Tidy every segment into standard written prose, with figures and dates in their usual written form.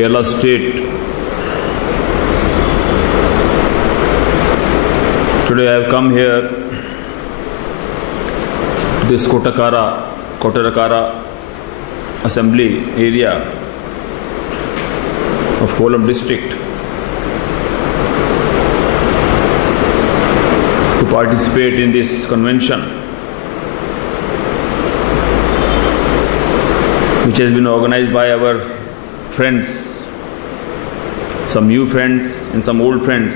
Kerala state. Today I have come here to this Kottarakara assembly area of Kollam district to participate in this convention, which has been organized by our friends, some new friends and some old friends,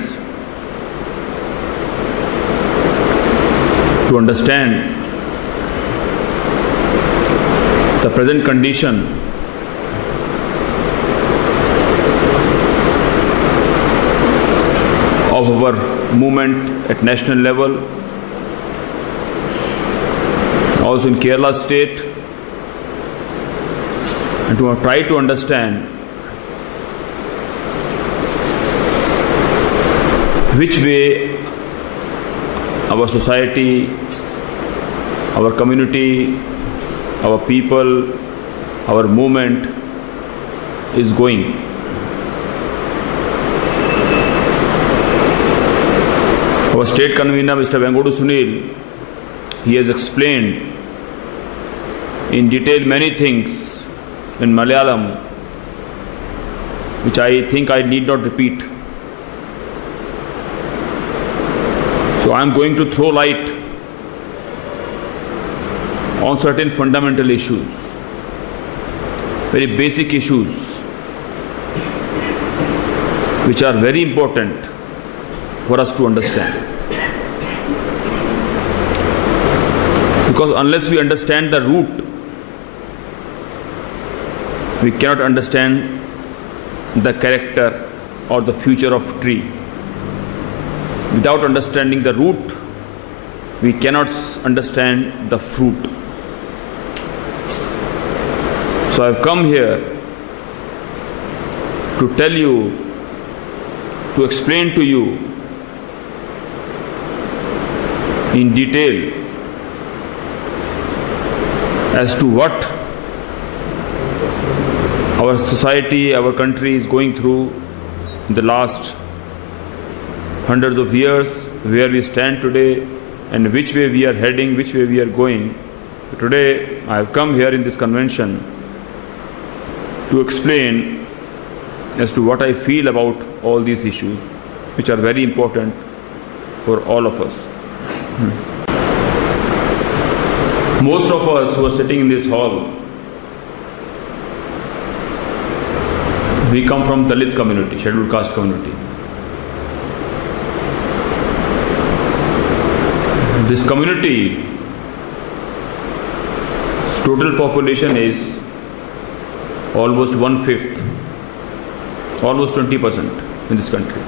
to understand the present condition of our movement at national level, also in Kerala state, and to try to understand which way our society, our community, our people, our movement is going. Our state convener, Mr. Pramod Kureel, he has explained in detail many things in Malayalam, which I think I need not repeat. So I am going to throw light on certain fundamental issues, very basic issues, which are very important for us to understand. Because unless we understand the root, we cannot understand the character or the future of tree. Without understanding the root, we cannot understand the fruit. So I have come here to tell you, to explain to you in detail as to what our society, our country is going through in the last hundreds of years, where we stand today and which way we are heading, which way we are going. Today I have come here in this convention to explain as to what I feel about all these issues, which are very important for all of us. Most of us who are sitting in this hall, we come from Dalit community, scheduled caste community. This community, its total population is almost 1/5, almost 20% in this country.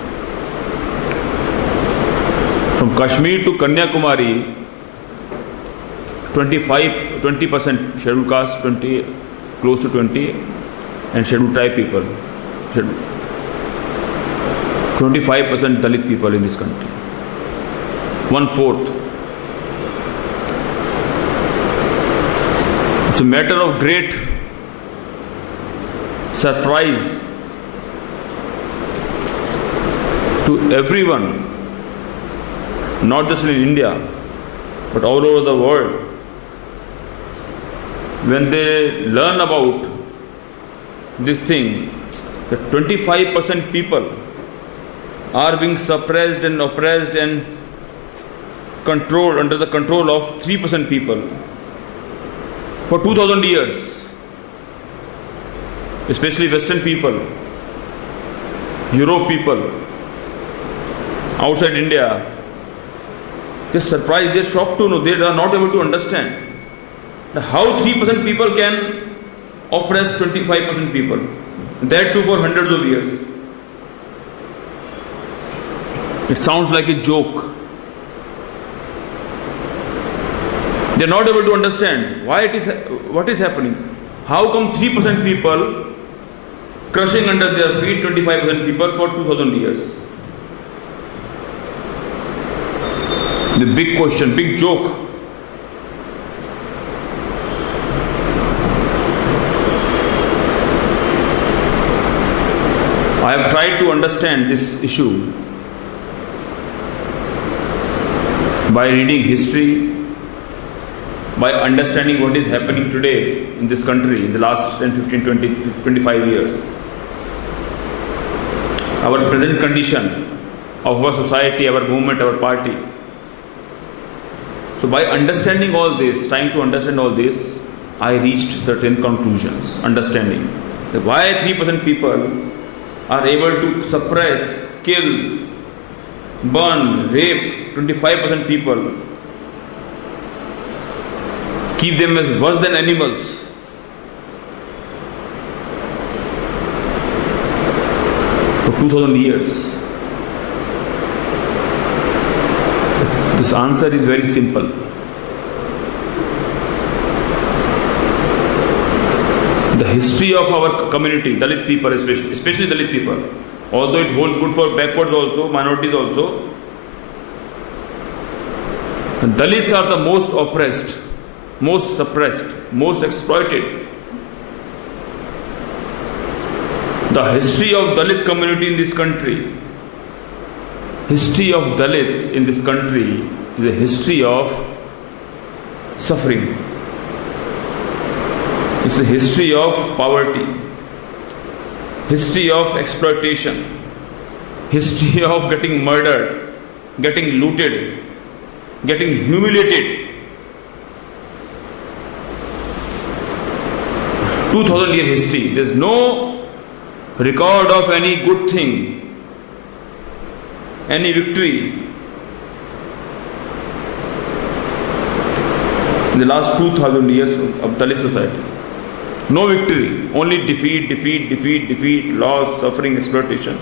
From Kashmir to Kanyakumari, 20% scheduled caste, close to 20, and scheduled tribe people. 25% Dalit people in this country. 1/4. It's a matter of great surprise to everyone, not just in India, but all over the world, when they learn about this thing, that 25% people are being suppressed and oppressed and controlled under the control of 3% people for 2000 years, especially Western people, Europe people, outside India. They're surprised, they're shocked to know, they are not able to understand how 3% people can oppress 25% people, that too for hundreds of years. It sounds like a joke. They're not able to understand what is happening. How come 3% people crushing under their feet 25% people for 2000 years? The big question, big joke. I have tried to understand this issue by reading history, by understanding what is happening today in this country in the last 10, 15, 20, 25 years. Our present condition of our society, our movement, our party. So by understanding all this, trying to understand all this, I reached certain conclusions, understanding that why 3% people are able to suppress, kill, burn, rape 25% people, keep them as worse than animals. For 2000 years. This answer is very simple. The history of our community, Dalit people especially Dalit people, although it holds good for backwards also, minorities also, Dalits are the most oppressed, most suppressed, most exploited. The history of Dalit community in this country, history of Dalits in this country is a history of suffering. It's a history of poverty, history of exploitation, history of getting murdered, getting looted, getting humiliated. 2000-year history. There's no record of any good thing, any victory in the last 2000 years of Dalit society. No victory, only defeat, loss, suffering, exploitation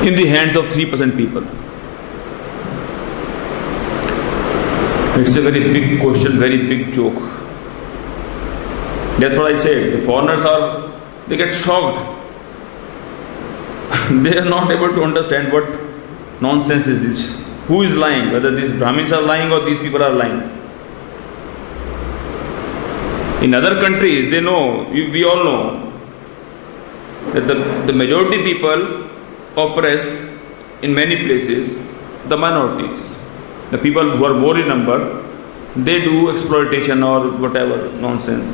in the hands of 3% people. It's a very big question, very big joke. That's what I said. The foreigners they get shocked. They are not able to understand what nonsense is this. Who is lying? Whether these Brahmins are lying or these people are lying. In other countries, they know, we all know, that the majority people oppress in many places the minorities. The people who are more in number, they do exploitation or whatever nonsense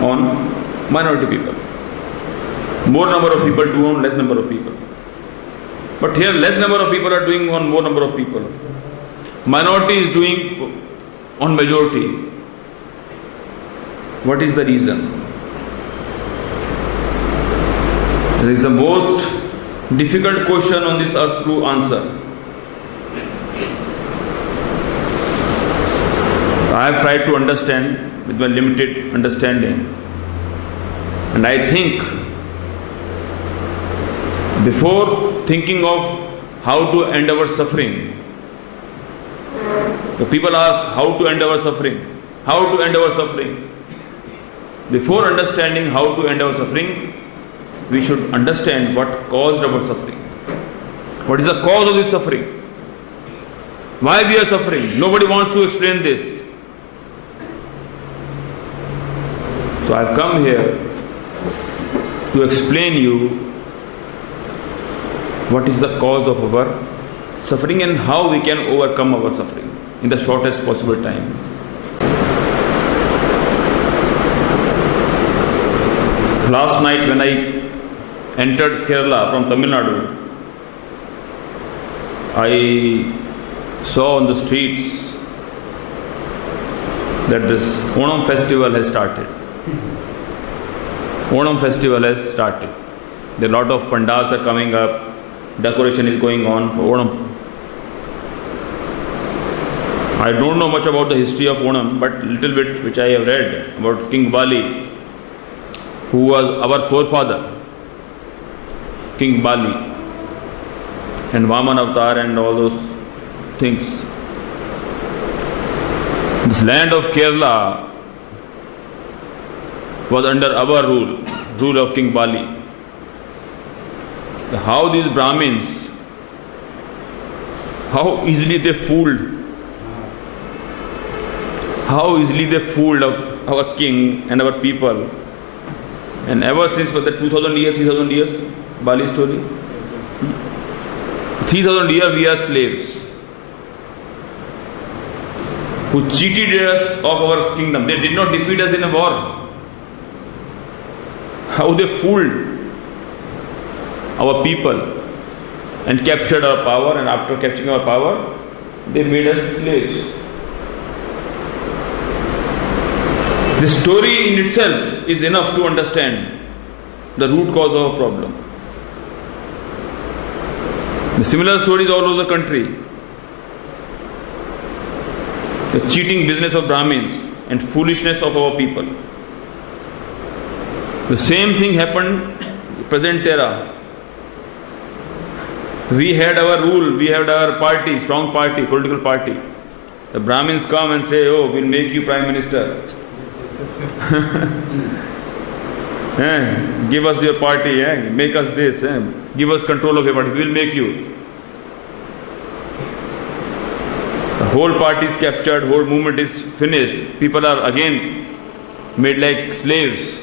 on minority people. More number of people do on less number of people. But here less number of people are doing on more number of people. Minority is doing on majority. What is the reason? There is the most difficult question on this earth to answer. I have tried to understand with my limited understanding. And I think before thinking of how to end our suffering, the people ask how to end our suffering. How to end our suffering? Before understanding how to end our suffering, we should understand what caused our suffering. What is the cause of this suffering? Why we are suffering? Nobody wants to explain this. So I have come here to explain you what is the cause of our suffering and how we can overcome our suffering in the shortest possible time. Last night when I entered Kerala from Tamil Nadu, I saw on the streets that this Onam festival has started. Onam festival has started. There are a lot of pandals are coming up, decoration is going on for Onam. I don't know much about the history of Onam, but little bit which I have read about King Bali, who was our forefather, King Bali, and Vaman Avatar and all those things. This land of Kerala was under our rule of King Bali. How these Brahmins, how easily they fooled our king and our people. And ever since for the 2000 years, 3000 years, Bali story, 3000 years we are slaves who cheated us of our kingdom. They did not defeat us in a war. How they fooled our people and captured our power, and after capturing our power, they made us slaves. The story in itself is enough to understand the root cause of our problem. The similar stories all over the country. The cheating business of Brahmins and foolishness of our people. The same thing happened in the present era. We had our rule, we had our party, strong party, political party. The Brahmins come and say, oh, we'll make you Prime Minister. Give us your party, make us this, give us control of your party, we'll make you. The whole party is captured, whole movement is finished. People are again made like slaves.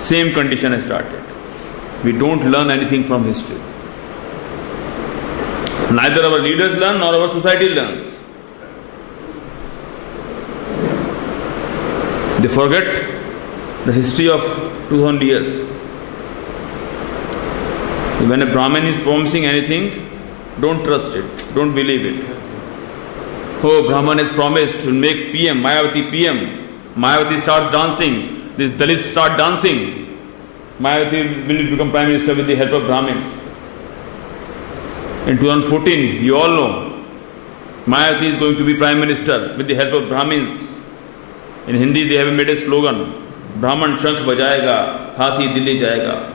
Same condition has started. We don't learn anything from history. Neither our leaders learn nor our society learns. They forget the history of 200 years. When a Brahmin is promising anything, don't trust it, don't believe it. Oh, Brahman has promised to make PM, Mayavati PM. Mayavati starts dancing, these Dalits start dancing. Mayavati will become Prime Minister with the help of Brahmins. In 2014, you all know, Mayavati is going to be Prime Minister with the help of Brahmins. In Hindi, they have made a slogan, Brahman Shankh bajayega, Hathi Dilli jayega.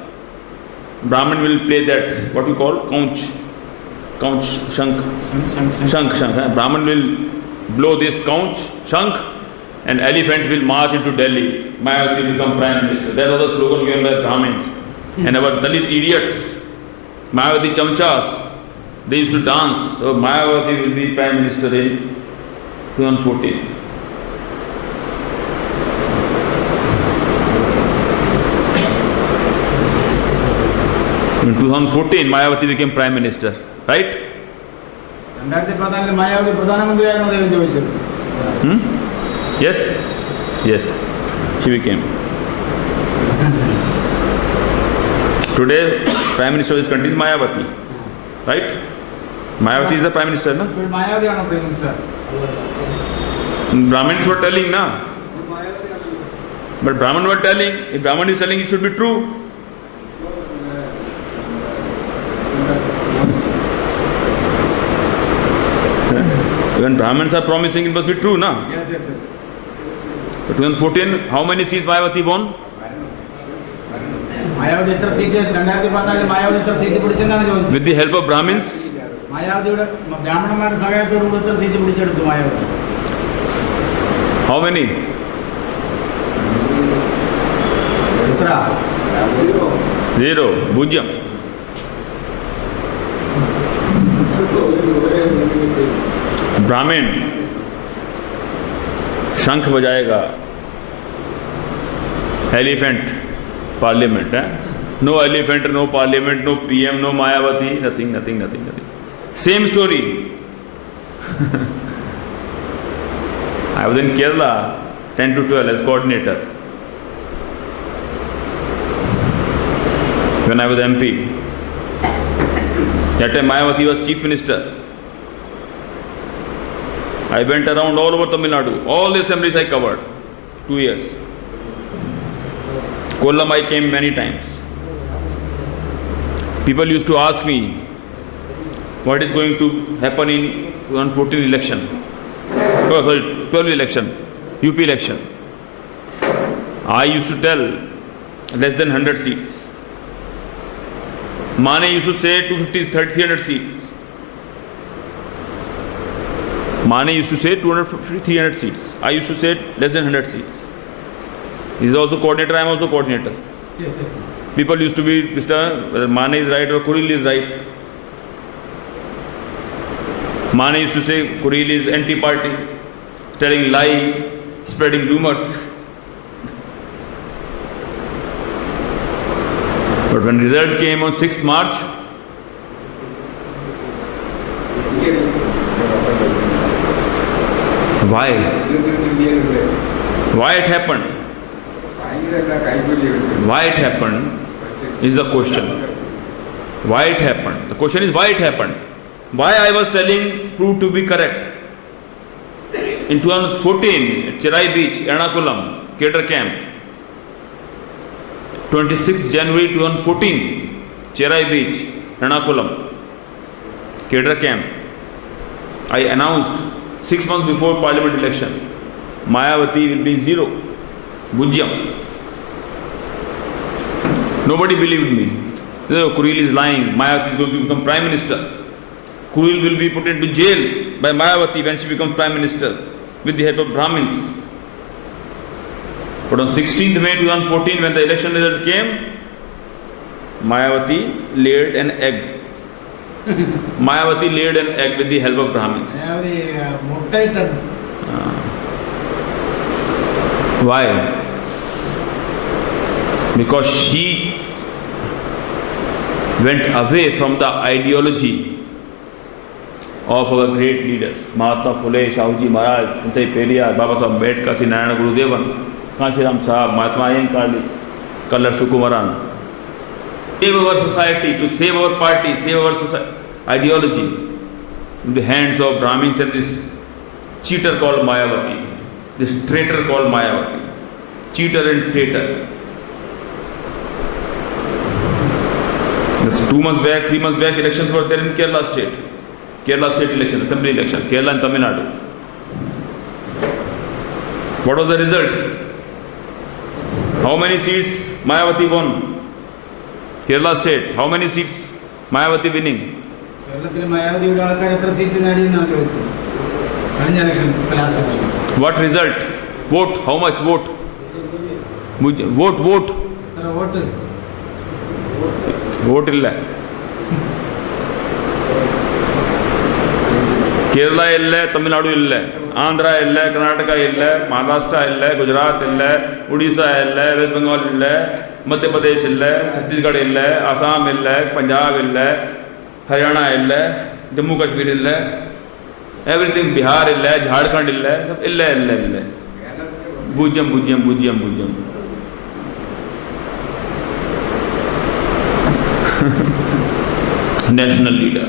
Brahman will play that, what we call, conch, Shankh. Shankh. Brahman will blow this conch, Shankh, and elephant will march into Delhi. Mayavati will become Prime Minister. That was the slogan given by Brahmins. And our Dalit idiots, Mayavati chamchas, they used to dance. So Mayavati will be Prime Minister in 2014. In 2014, Mayavati became Prime Minister, right? Yes, she became. Today, Prime Minister of this country is Mayavati, right? Mayavati is the Prime Minister, no? Mayavati is the Prime Minister. Brahmins were telling, na? But Brahman were telling, if Brahman is telling, it should be true. When Brahmins are promising, it must be true, na? Yes. But 2014, how many seats Mayavati won? With the help of Brahmins? How many? Zero. Bhujam. Brahmin शंख बजाएगा, elephant parliament, no elephant, no parliament, no PM, no Mayavati, nothing. Same story. I was in Kerala 10 to 12 as coordinator when I was MP. That time Mayavati was chief minister. I went around all over Tamil Nadu. All the assemblies I covered. 2 years. Kollam I came many times. People used to ask me what is going to happen in 2014 election. 12 election. UP election. I used to tell less than 100 seats. Mane used to say 250, 300 seats. Mane used to say 250, 300 seats. I used to say less than 100 seats. He is also coordinator, I am also coordinator. People used to be, whether Mane is right or Kureel is right. Mane used to say Kureel is anti-party, telling lie, spreading rumors. But when result came on 6th March, why? Why it happened? Why it happened is the question. Why it happened? The question is why it happened. Why I was telling proved to be correct. In 2014, at Cherai Beach, Ernakulam, Cadre Camp, 26 January 2014, Cherai Beach, Ernakulam, Cadre Camp, I announced 6 months before Parliament election, Mayawati will be zero, Bujyam. Nobody believed me. Kureel is lying, Mayawati is going to become Prime Minister. Kureel will be put into jail by Mayawati when she becomes Prime Minister with the help of Brahmins. But on 16th May 2014, when the election result came, Mayawati laid an egg. Mayawati laid an egg with the help of Brahmins. Why? Because she went away from the ideology of our great leaders, Mahatma Phule, Shahuji Maharaj, Ante Periyar, Baba Sahib Ambedkar, Sri Narayana Gurudevan, Kanshiram Sahab, Mahatma Ayenkarli, Kallar Sukumaran. Save our society, to save our party, save our ideology in the hands of Brahmins and this cheater called Mayawati, this traitor called Mayawati, cheater and traitor. Just 2 months back, 3 months back, elections were there in Kerala state. Kerala state election, assembly election, Kerala and Tamil Nadu. What was the result? How many seats Mayawati won? Kerala state, how many seats Mayawati winning? What result? Vote, how much vote? Vote. Vote illa. Kerala illa, Tamil Nadu illa, Andhra illa, Karnataka illa, Maharashtra illa, Gujarat illa, Odisha illa, West Bengal illa, Madhya Pradesh illa, Chhattisgarh illa, Assam illa, Punjab illa, Haryana illa, Jammu Kashmir illa, everything, Bihar illa, Jharkhand illa. Bujyam. National leader,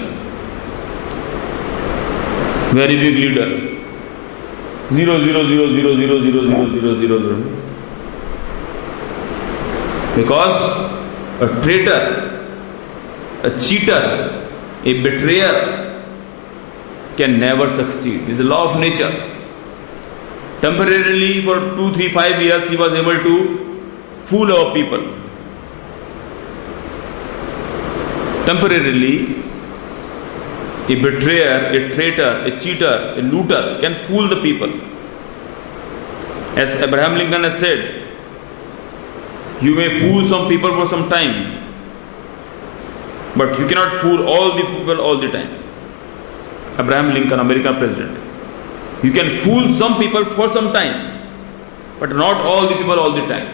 very big leader, 0. Because a traitor, a cheater, a betrayer can never succeed. It's a law of nature. Temporarily, for 2, 3, 5 years, he was able to fool our people. Temporarily, a betrayer, a traitor, a cheater, a looter can fool the people. As Abraham Lincoln has said, you may fool some people for some time, but you cannot fool all the people all the time. Abraham Lincoln, American president. You can fool some people for some time, but not all the people all the time.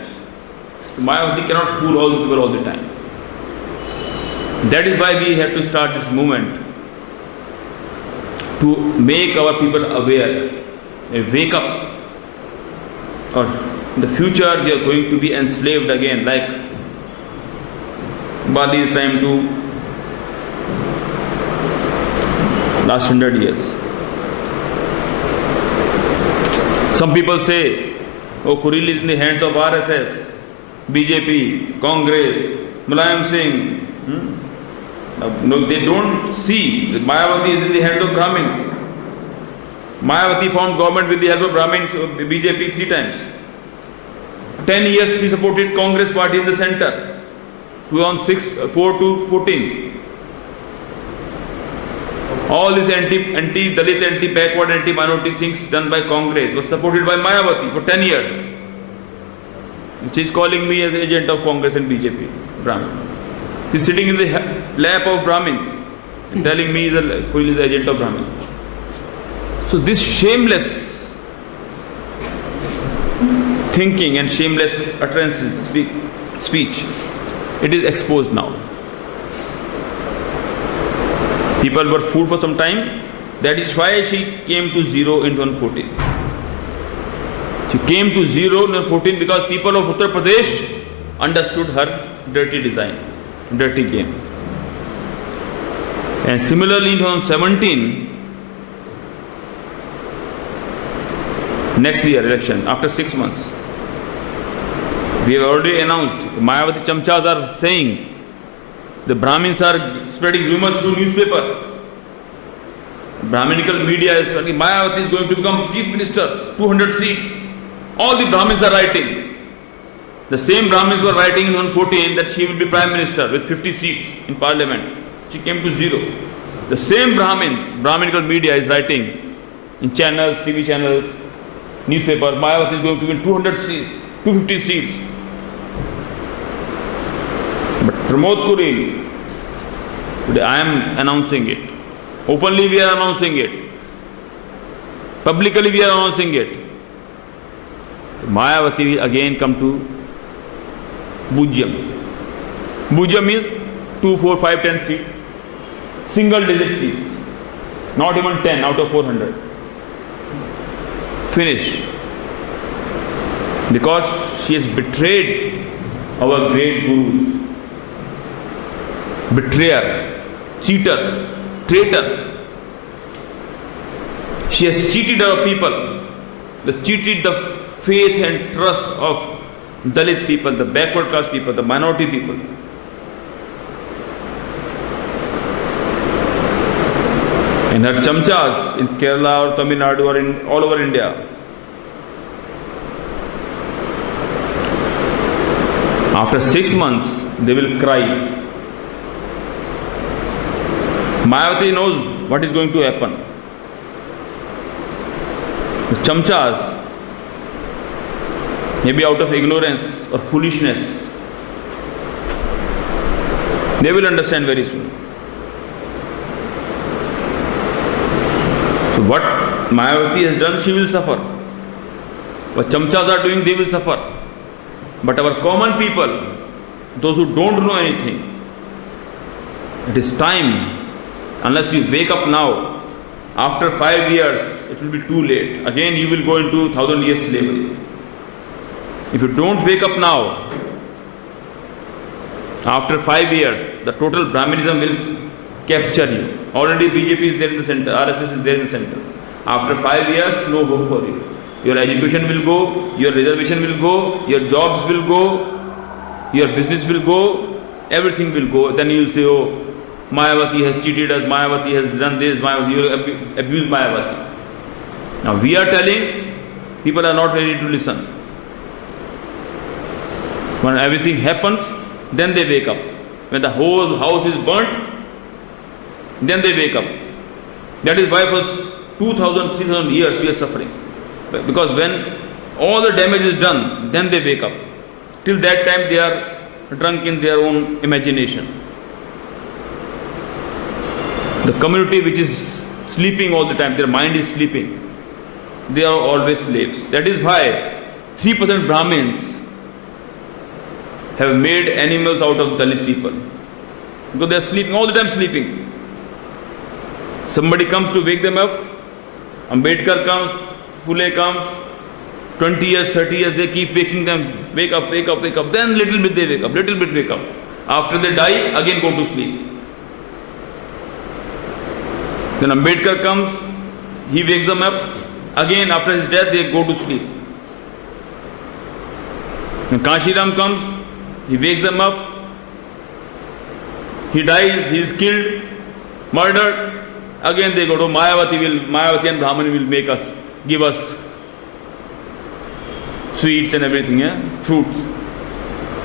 Mayawati cannot fool all the people all the time. That is why we have to start this movement to make our people aware, wake up, or in the future they are going to be enslaved again, like Bali is trying to last 100 years. Some people say, oh, Kureel is in the hands of RSS, BJP, Congress, Mulayam Singh. No, they don't see that Mayawati is in the hands of Brahmins. Mayawati formed government with the help of Brahmins, BJP 3 times. 10 years she supported Congress party in the center, 2004 to 14. All these anti-Dalit, anti-backward, anti-minority things done by Congress was supported by Mayawati for 10 years. She is calling me as agent of Congress and BJP, Brahmin. He is sitting in the lap of Brahmins and telling me Kureel is the agent of Brahmins. So this shameless thinking and shameless utterances, speech, It is exposed now. People were fooled for some time. That is why she came to zero in 2014. She came to zero in 2014 because people of Uttar Pradesh understood her dirty design, dirty game. And similarly in 2017, next year election, after 6 months, we have already announced, the Mayawati Chamchas are saying, the Brahmins are spreading rumors through newspaper. Brahminical media is saying Mayawati is going to become chief minister, 200 seats. All the Brahmins are writing. The same Brahmins were writing in 2014 that she will be prime minister with 50 seats in parliament. She came to zero. The same Brahmins, Brahminical media is writing in channels, TV channels, newspaper, Mayawati is going to win 200 seats, 250 seats. But Pramod Kureel, today I am announcing it. Openly we are announcing it. Publicly we are announcing it. Mayawati will again come to Bahujan. Bahujan means 2, 4, 5, 10 seats. Single digit seats. Not even 10 out of 400. Finish. Because she has betrayed our great gurus. Betrayer, cheater, traitor. She has cheated our people. Cheated the faith and trust of Dalit people, the backward class people, the minority people. And her chamchas in Kerala or Tamil Nadu or in all over India, after 6 months, they will cry. Mayawati knows what is going to happen. The chamchas, maybe out of ignorance or foolishness, they will understand very soon. So what Mayawati has done, she will suffer. What chamchas are doing, they will suffer. But our common people, those who don't know anything, it is time. Unless you wake up now, after 5 years, it will be too late. Again, you will go into 1,000 years slavery. If you don't wake up now, after 5 years, the total Brahmanism will capture you. Already BJP is there in the center, RSS is there in the center. After 5 years, no hope for you. Your education will go, your reservation will go, your jobs will go, your business will go, everything will go. Then you will say, oh, Mayawati has cheated us, Mayawati has done this, Mayawati, you will abuse Mayawati. Now we are telling, people are not ready to listen. When everything happens, then they wake up. When the whole house is burnt, then they wake up. That is why for 2,000, 3,000 years we are suffering. Because when all the damage is done, then they wake up. Till that time they are drunk in their own imagination. The community which is sleeping all the time, their mind is sleeping, they are always slaves. That is why 3% Brahmins have made animals out of Dalit people. Because they are sleeping, all the time sleeping. Somebody comes to wake them up, Ambedkar comes, Phule comes, 20 years, 30 years, they keep waking them, wake up, wake up, wake up. Then little bit they wake up, little bit wake up. After they die, again go to sleep. Then Ambedkar comes, he wakes them up, again after his death they go to sleep. When Kashiram comes, he wakes them up, he dies, he is killed, murdered, again they go to Mayawati and Brahman will give us sweets and everything, fruits.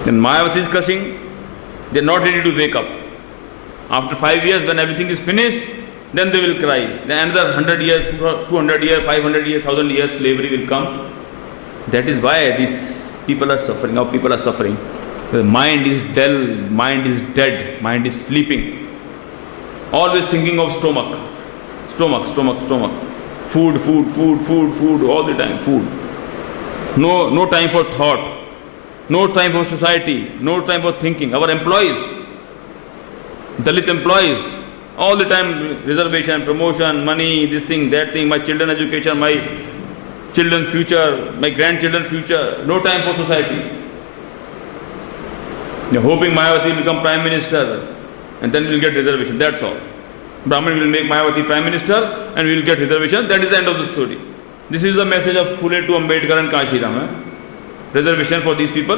Then Mayawati is cursing, they are not ready to wake up. After 5 years, when everything is finished, then they will cry. Then another 100 years, 200 years, 500 years, 1000 years slavery will come. That is why these people are suffering. Now people are suffering. The mind is dull, mind is dead, mind is sleeping. Always thinking of stomach. Stomach, stomach, stomach. Food, food, food, food, food, all the time, food. No time for thought. no time for society, no time for thinking. Our employees, Dalit employees, all the time reservation, promotion, money, this thing, that thing, my children's education, my children's future, my grandchildren's future, no time for society. They're hoping Mayawati will become Prime Minister and then we'll get reservation, that's all. Brahmin will make Mayawati Prime Minister and we will get reservation, that is the end of the story. This is the message of Phule to Ambedkar and Kashiram. Reservation for these people.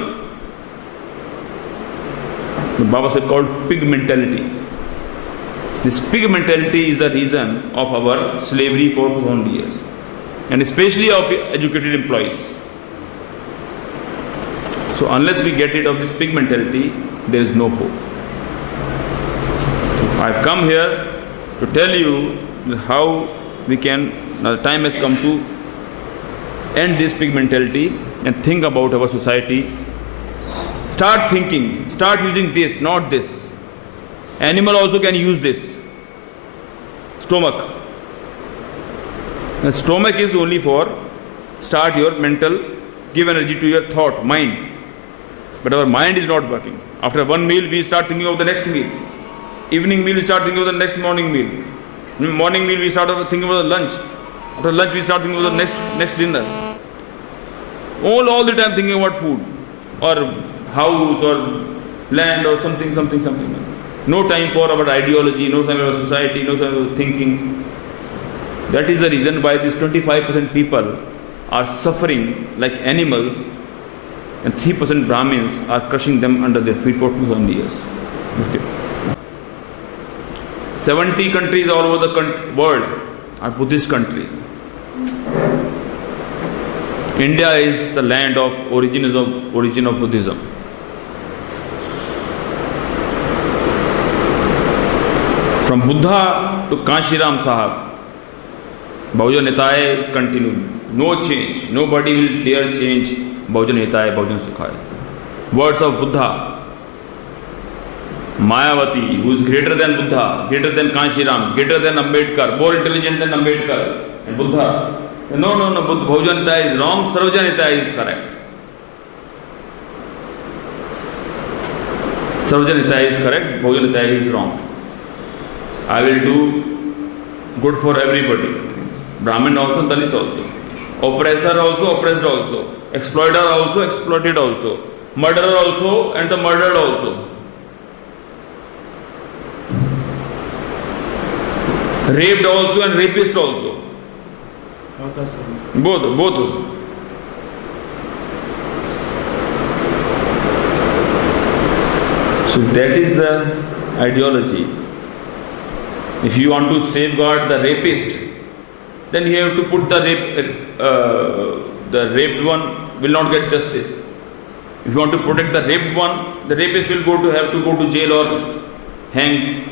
The Baba said called pig mentality. This pig mentality is the reason of our slavery for 200 years. And especially of educated employees. So unless we get rid of this pig mentality, there is no hope. So I've come here to tell you how we can, now the time has come to end this pig mentality and think about our society. Start thinking, start using this, not this. Animal also can use this. Stomach. The stomach is only for start your mental, give energy to your thought, mind. But our mind is not working. After one meal, we start thinking of the next meal. Evening meal, we start thinking of the next morning meal. Morning meal, we start thinking about the lunch. After lunch, we start thinking about the next dinner. All the time thinking about food, or house, or land, or something. No time for our ideology, no time for our society, no time for thinking. That is the reason why these 25% people are suffering like animals, and 3% Brahmins are crushing them under their feet for 2,000 years. Okay. 70 countries all over the world are Buddhist countries. India is the land of origin of Buddhism. From Buddha to Kashiram Sahab, Bahujan Hitaya is continuing. No change. Nobody will dare change Bahujan Hitaya, Bahujan Sukhaya. Words of Buddha. Mayawati, who is greater than Buddha, greater than Kashiram, greater than Ambedkar, more intelligent than Ambedkar and Buddha. No, Bahujan Hitaya is wrong, Sarvajan Hitaya is correct. Sarvajan Hitaya is correct, Bahujan Hitaya is wrong. I will do good for everybody. Brahmin also, Dalit also. Oppressor also, oppressed also. Exploiter also, exploited also. Murderer also, and the murdered also. Raped also and rapist also. Both. So that is the ideology. If you want to safeguard the rapist, then you have to put the raped one will not get justice. If you want to protect the raped one, the rapist will have to go to jail or hang.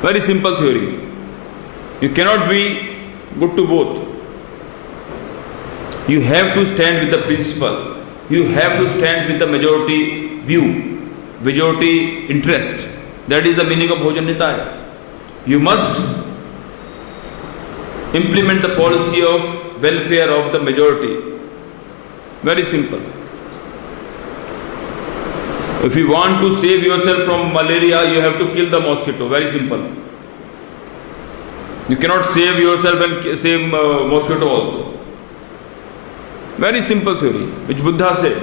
Very simple theory. You cannot be good to both. You have to stand with the principle. You have to stand with the majority view, majority interest. That is the meaning of Bahujan Hitaya. You must implement the policy of welfare of the majority. Very simple. If you want to save yourself from malaria, you have to kill the mosquito. Very simple. You cannot save yourself and save mosquito also. Very simple theory, which Buddha said.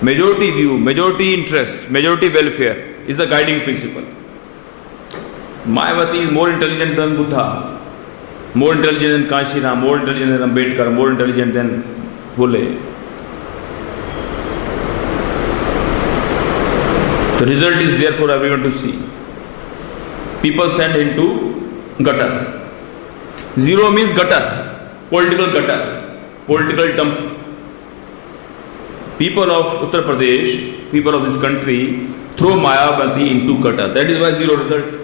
Majority view, majority interest, majority welfare is the guiding principle. Mayawati is more intelligent than Buddha, more intelligent than Kashiram, more intelligent than Ambedkar, more intelligent than Phule. The result is there for everyone to see. People sent into gutter. Zero means gutter, political gutter, political dump. People of Uttar Pradesh, people of this country, throw Mayawati into gutter. That is why zero result.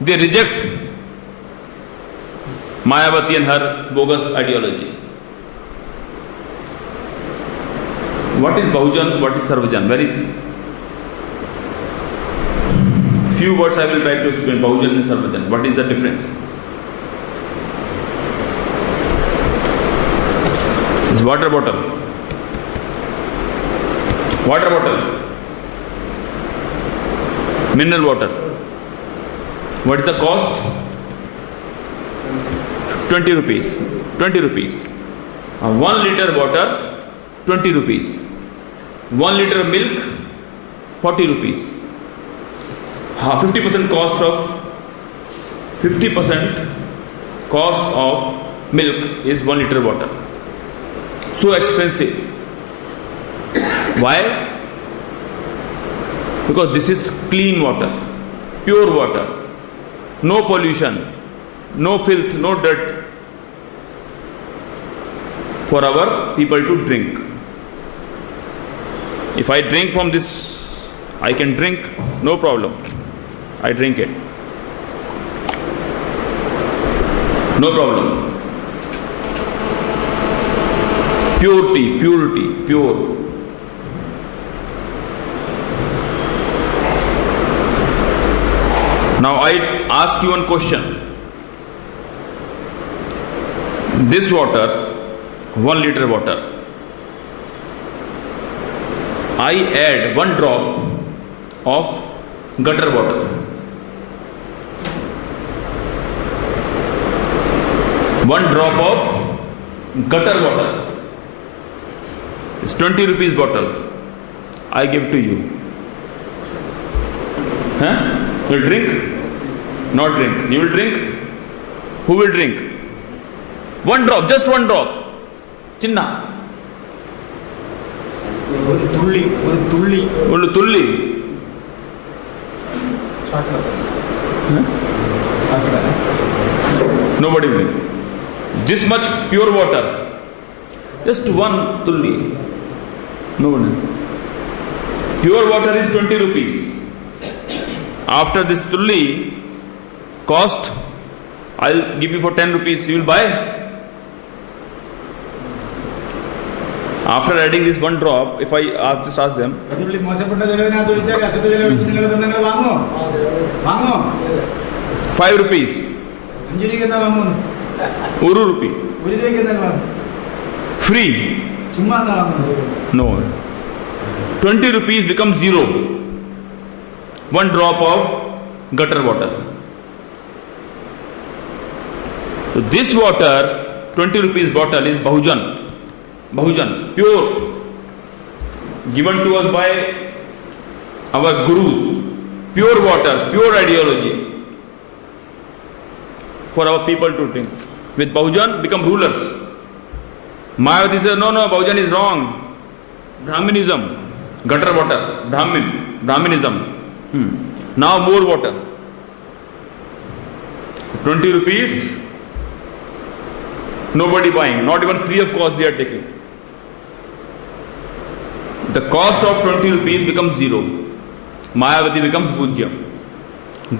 They reject Mayawati and her bogus ideology. What is Bahujan? What is Sarvajan? Very few words I will try to explain. Bahujan and Sarvajan. What is the difference? This water bottle. Water bottle. Mineral water. What is the cost? 20 rupees. 20 rupees. 1 liter water, 20 rupees. 1 liter milk, 40 rupees. 50% cost of milk is 1 liter water. So expensive. Why? Because this is clean water, pure water, no pollution, no filth, no dirt for our people to drink. If I drink from this, I can drink, no problem. I drink it. No problem. Purity, pure. Now I ask you one question. This water, 1 liter water, I add 1 drop of gutter water. One drop of gutter water. It's 20 rupees bottle. I give to you. Huh? You will drink? Not drink. You will drink? Who will drink? 1 drop, just 1 drop. Chinna. One tulli. Nobody will drink. This much pure water. Just 1 tulli. No one. Pure water is 20 rupees. After this tulli cost, I'll give you for 10 rupees. You will buy? After adding this 1 drop, if I just ask them, 5 rupees. Uru rupee. Free. No. 20 rupees becomes 0. 1 drop of gutter water. So this water, 20 rupees bottle, is Bahujan, pure, given to us by our gurus. Pure water, pure ideology for our people to drink. With Bahujan, become rulers. Mayavati says, no, Bahujan is wrong. Brahmanism, gutter water, Brahmanism. Now more water. 20 rupees, nobody buying, not even free of cost they are taking. The cost of 20 rupees becomes 0. Mayavati becomes Pujya.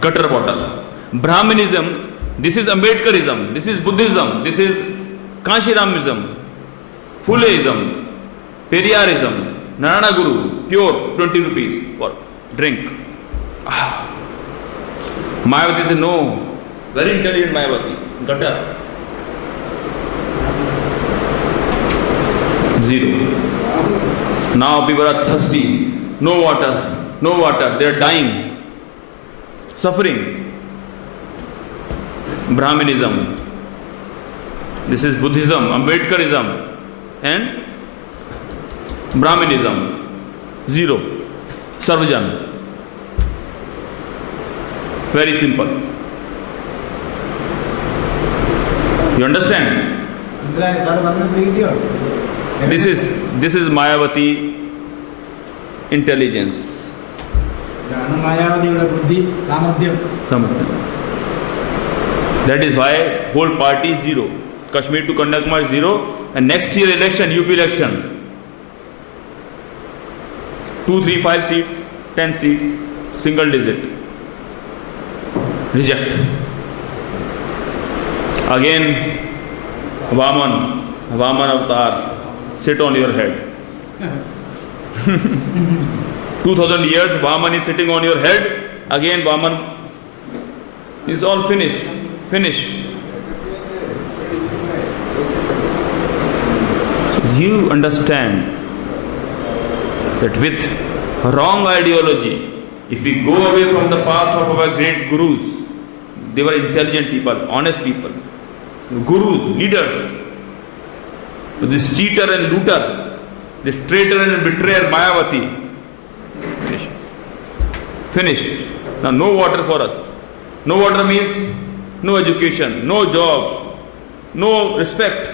Gutter water. Brahmanism, this is Ambedkarism, this is Buddhism, this is Kanshiramism, Phuleism, Periyarism, Narayana Guru, pure 20 rupees for drink. Mayavati says, no, very intelligent Mayavati, gutter. 0. Now people are thirsty, no water, they are dying, suffering. Brahmanism, this is Buddhism, Ambedkarism, and Brahmanism, 0. Sarvajan. Very simple. You understand? This is Mayavati intelligence. That is why whole party is 0. Kashmir to Kanyakumari is 0. And next year election, UP election, 2, 3, 5 seats, 10 seats, single digit. Reject. Again, Vaman avatar, sit on your head. 2000 years, Vaman is sitting on your head. Again, Vaman is all finished. You understand that with wrong ideology, if we go away from the path of our great gurus, they were intelligent people, honest people, gurus, leaders. But this cheater and looter, this traitor and betrayer Mayavati, finished. Now no water for us. No water means no education, no job, no respect.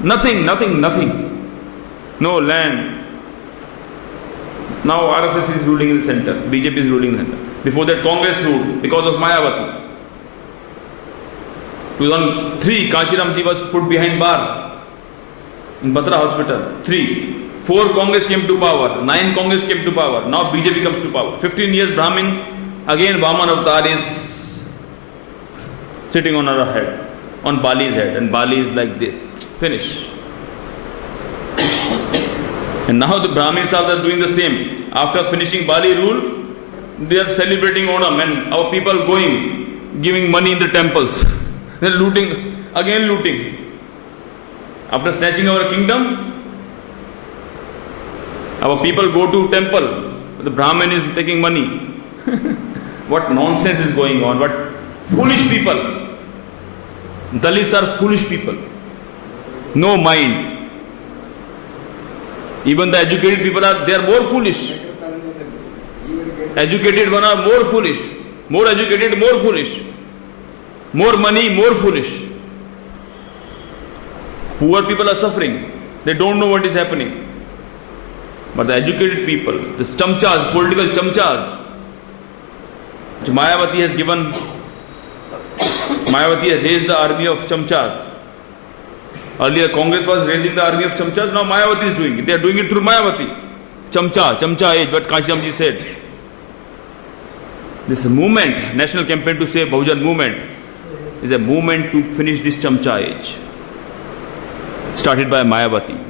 Nothing. No land. Now RSS is ruling in the center, BJP is ruling in the center. Before that Congress ruled because of Mayavati. 2003, Kashiramji was put behind bar in Batra hospital. 3. 4 Congress came to power, 9 Congress came to power, now BJP comes to power. 15 years Brahmin, again Vaman Avatar is sitting on our head, on Bali's head, and Bali is like this. Finish. And now the Brahmins are doing the same. After finishing Bali rule, they are celebrating Onam and our people going, giving money in the temples. They are looting, again looting. After snatching our kingdom, our people go to temple. The Brahmin is taking money. What nonsense is going on? What foolish people. Dalits are foolish people. No mind. Even the educated people are more foolish. Educated one are more foolish. More educated, more foolish. More money, more foolish. Poor people are suffering. They don't know what is happening. But the educated people, the chamchas, political chamchas, which Mayavati has given, Mayavati has raised the army of chamchas. Earlier Congress was raising the army of chamchas, now Mayavati is doing it. They are doing it through Mayavati. Chamcha age, what Kashiramji said. This movement, national campaign to say Bahujan movement, is a movement to finish this chamcha age. Started by Mayavati.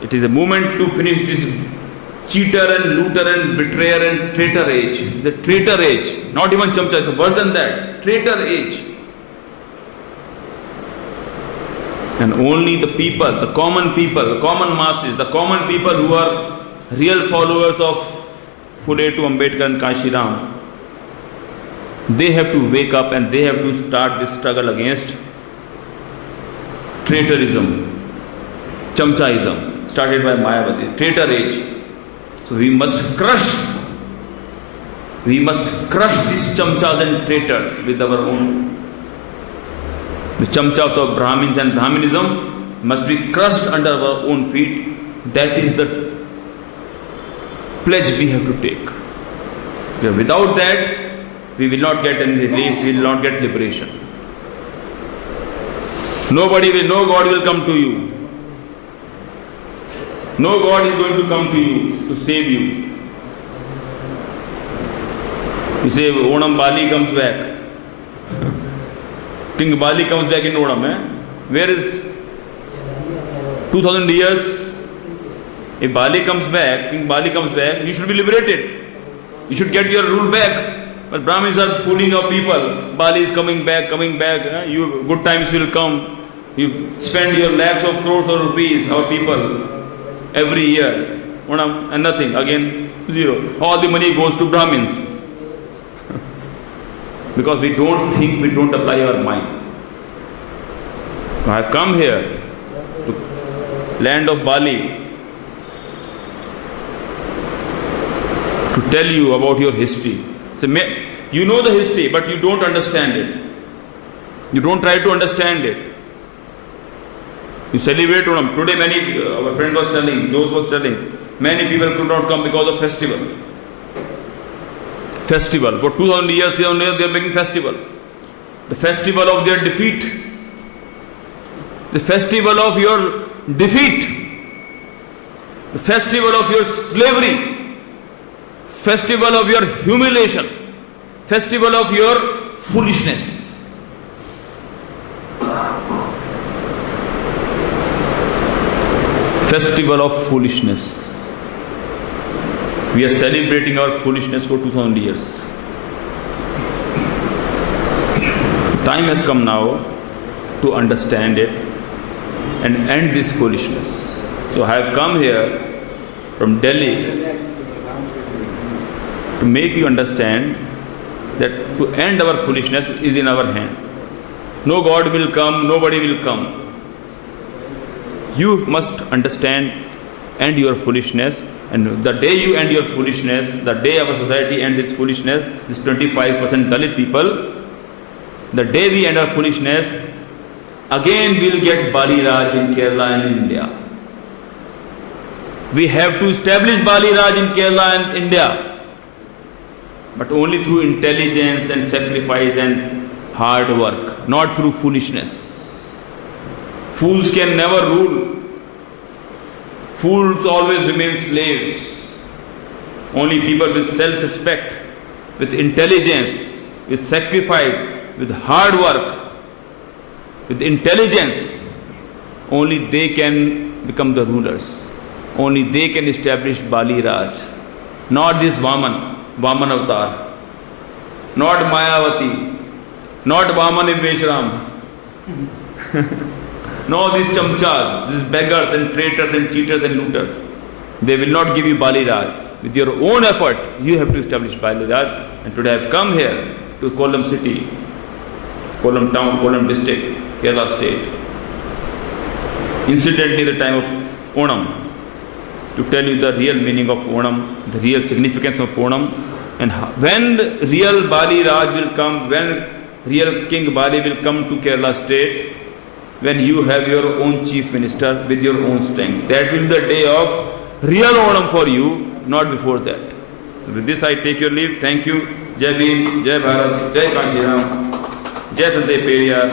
It is a movement to finish this cheater and looter and betrayer and traitor age. The traitor age, not even chamcha, it's worse than that. Traitor age. And only the people, the common people, the common masses, the common people who are real followers of Phule to Ambedkar and Kashiram, they have to wake up and they have to start this struggle against traitorism, chamchaism, started by Mayavati, traitor age. So we must crush these chamchas and traitors with our own. The chamchas of Brahmins and Brahmanism must be crushed under our own feet. That is the pledge we have to take. Without that, we will not get any relief, we will not get liberation. Nobody will, no God will come to you. No God is going to come to you to save you. You say Onam Bali comes back. King Bali comes back in Onam. Where is 2000 years? If Bali comes back, King Bali comes back, you should be liberated. You should get your rule back. But Brahmins are fooling our people. Bali is coming back. You good times will come. You spend your lakhs of crores of rupees, our people, every year. And nothing. Again, zero. All the money goes to Brahmins. Because we don't think, we don't apply our mind. I have come here to land of Bali to tell you about your history. So you know the history, but you don't understand it. You don't try to understand it. You celebrate Onam. Today many, our friend was telling, Jose was telling, many people could not come because of festival. Festival. For 2000 years, they are making festival. The festival of their defeat. The festival of your defeat. The festival of your slavery. Festival of your humiliation. Festival of your foolishness. Festival of foolishness. We are celebrating our foolishness for 2000 years. Time has come now to understand it and end this foolishness. So I have come here from Delhi, to make you understand that to end our foolishness is in our hand. No God will come, nobody will come. You must understand, end your foolishness, and the day you end your foolishness, the day our society ends its foolishness, this 25% Dalit people, the day we end our foolishness, again we'll get Bali Raj in Kerala and in India. We have to establish Bali Raj in Kerala and India, but only through intelligence and sacrifice and hard work, not through foolishness. Fools can never rule. Fools always remain slaves. Only people with self-respect, with intelligence, with sacrifice, with hard work, with intelligence, only they can become the rulers. Only they can establish Bali Raj. Not this Vaman avatar. Not Mayavati. Not Vaman Veshram. No, these chamchas, these beggars and traitors and cheaters and looters, they will not give you Bali Raj. With your own effort, you have to establish Bali Raj. And today I have come here to Kollam city, Kollam town, Kollam district, Kerala state. Incidentally, the time of Onam, to tell you the real meaning of Onam, the real significance of Onam, and when real Bali Raj will come, when real King Bali will come to Kerala state, when you have your own chief minister with your own strength. That will be the day of real Onam for you, not before that. So with this I take your leave. Thank you. Jai Bhim, Jai Bharat, Jai Kanchiram, Jai Tante Periyar.